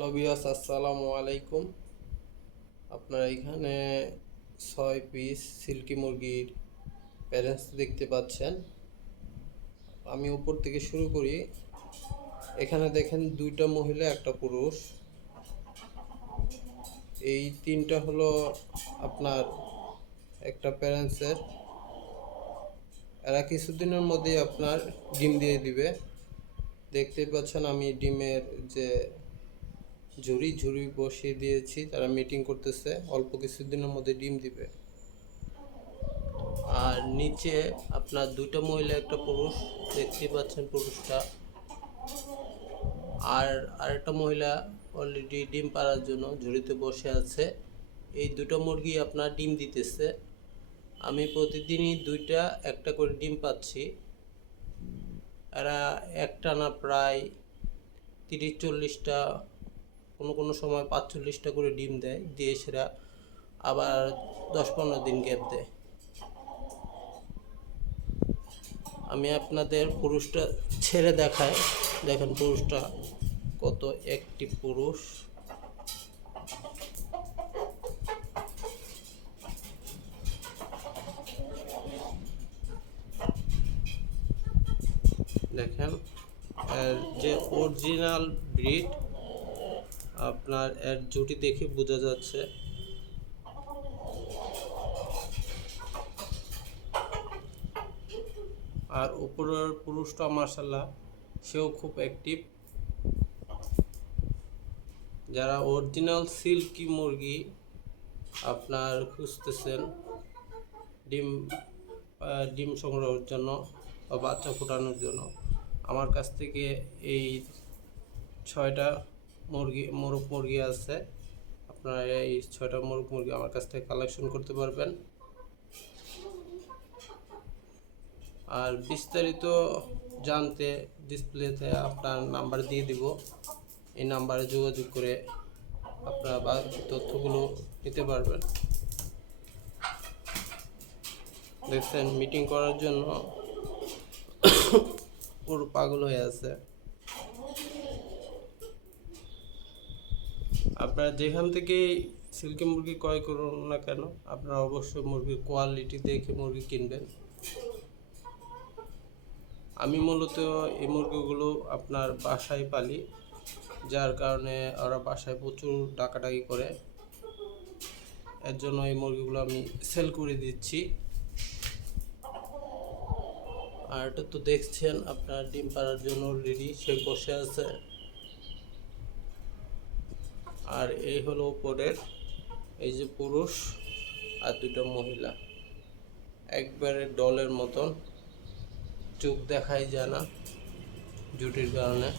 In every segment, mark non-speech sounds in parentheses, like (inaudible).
Hello বিয়াস আসসালামু আলাইকুম। আপনারা এখানে ছয় পিস সিল্কি মুরগির প্যারেন্টস দেখতে পাচ্ছেন। আমি উপর থেকে শুরু করি। এখানে দেখেন দুইটা মহিলা, একটা পুরুষ। এই তিনটা হলো আপনার একটা প্যারেন্টসের এরা। কিছুদিনের মধ্যেই আপনার ডিম দিয়ে দিবে। দেখতে পাচ্ছেন আমি ডিমের যে ঝুড়ি ঝুড়ি বসিয়ে দিয়েছি, তারা মিটিং করতেছে, অল্প কিছুদিনের মধ্যে ডিম দিবে। আর নিচে আপনার দুইটা মহিলা, একটা পুরুষ, দেখতে পাচ্ছেন পুরুষটা। আর আরেকটা মহিলা অলরেডি ডিম পাড়ার জন্য ঝুড়িতে বসে আছে। এই দুটো মুরগি আপনার ডিম দিতেছে। আমি প্রতিদিনই দুইটা, একটা করে ডিম পাচ্ছি। এরা একটানা প্রায় তিরিশ, চল্লিশটা কোনো কোনো সময় পাঁচচল্লিশটা করে ডিম দেয়, দিয়ে সেরা আবার দশ পনেরো দিন গ্যাপ দেয়। আমি আপনাদের পুরুষটা ছেড়ে দেখাই। দেখেন পুরুষটা কত একটি পুরুষ। দেখেন যে অরিজিনাল ব্রিড আপনার এর জুটি দেখে বোঝা যাচ্ছে। আর উপরের পুরুষটা মার্শাল্লাহ সেও খুব অ্যাক্টিভ যারা অরিজিনাল সিল্কি মুরগি আপনার খুঁজতেছেন, ডিম ডিম সংগ্রহের জন্য বা বাচ্চা ফোটানোর জন্য, আমার কাছ থেকে এই ছয়টা মুরগি, মোরগ মুরগি আছে। আপনারা এই ছয়টা মোরগ মুরগি আমার কাছ থেকে কালেকশন করতে পারবেন। আর বিস্তারিত জানতে ডিসপ্লেতে আপনার নাম্বার দিয়ে দিব। এই নাম্বারে যোগাযোগ করে আপনারা বাকি তথ্যগুলো নিতে পারবেন। দেখছেন মিটিং করার জন্য (coughs) পুরো পাগল হয়ে আছে। আপনারা যেখান থেকে সিল্কি মুরগি ক্রয় করুন না কেন, আপনারা অবশ্যই মুরগির কোয়ালিটি দেখে মুরগি কিনবেন। আমি মূলত এই মুরগিগুলো আপনার বাসায় পালি, যার কারণে ওরা বাসায় প্রচুর ডাকাডাকি করে। এর জন্য এই মুরগিগুলো আমি সেল করে দিচ্ছি। আর এটা তো দেখছেন, আপনার ডিম পাড়ার জন্য রেডি সে বসে আছে। আর এই হলো উপরের, এই যে পুরুষ আর দুটো মহিলা। একবারে ডলের মতন, চোখ দেখাই যায় না জুটির কারণে।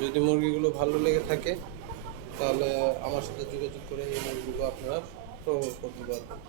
যদি মুরগিগুলো ভালো লেগে থাকে, তাহলে আমার সাথে যোগাযোগ করে এই মুরগিগুলো আপনারা সংগ্রহ করতে পারবেন।